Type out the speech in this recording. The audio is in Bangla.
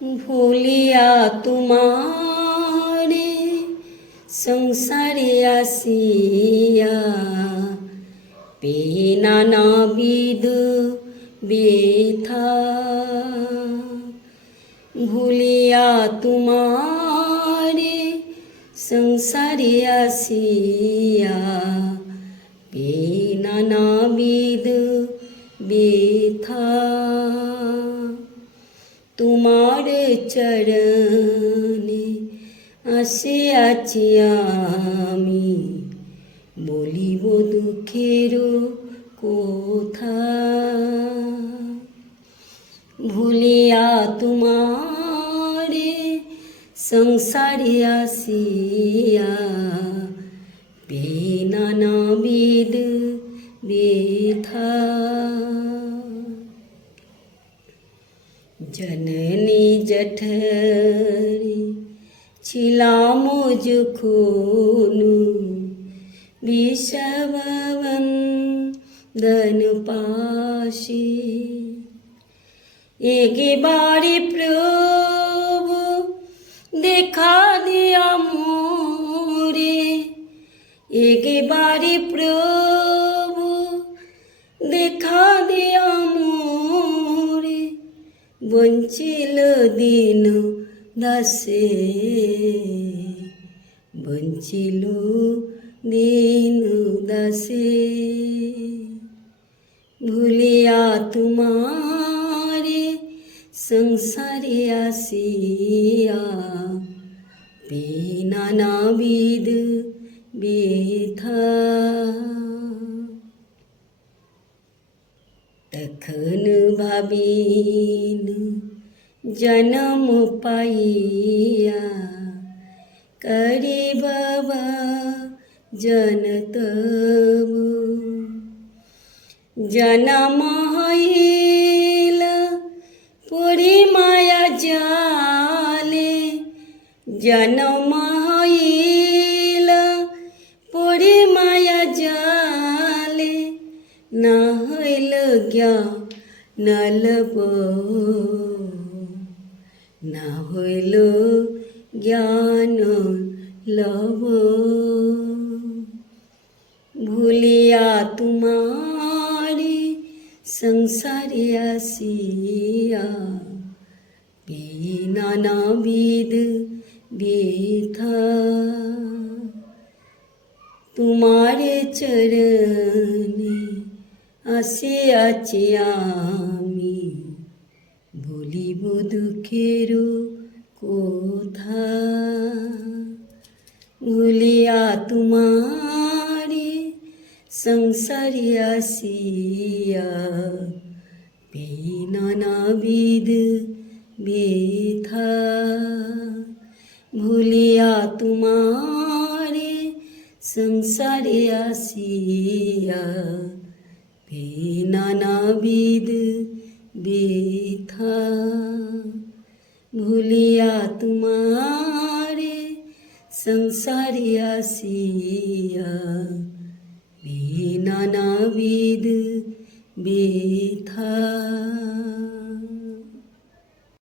ভুলিয়া তোমারে সংসারে আসিয়া পেয়ে নানাবিধ ব্যথা। ভুলিয়া তোমারে সংসারে আসিয়া পেয়ে নানাবিধ ব্যথা। তোমার চরণে আসিয়াছি আমি, বলিব দুঃখের কথা। ভুলিয়া তোমারে সংসারে আসিয়া পেয়ে নানাবিধ ব্যথা। জননী জঠরে ছিলাম যখন বিষবন্ধন পাশে। একবারে প্রভু দেখা দিয়া মোরে, একবারে প্রভু দেখা দিয়া মোরে। বঞ্চিল দিন দাসে, বঞ্চিল দিন দাসে। ভুলিয়া তোমারে সংসারে আসিয়া পেয়ে নানাবিধ ব্যথা। তখন ভাবিন জন্ম পাইয়া করিব জনতব। জনম হইল পরি মায়া জালে, জনম হইল পরি মায়া জালে। না হইল জ্ঞান লব, না হইল জ্ঞান লব। ভুলিয়া তোমারে সংসারে আসিয়া পেয়ে নানাবিধ ব্যথা। তোমারে চরণে আসিয়াছি আমি, বলিব দুঃখের কথা। ভুলিয়া তোমারে সংসারে আসিয়া পেয়ে নানাবিধ ব্যথা। ভুলিয়া তোমারে সংসারে আসিয়া পেয়ে নানাবিধ ব্যথা। ভুলিয়া তোমারে সংসারে আসিয়া পেয়ে নানাবিধ ব্যথা।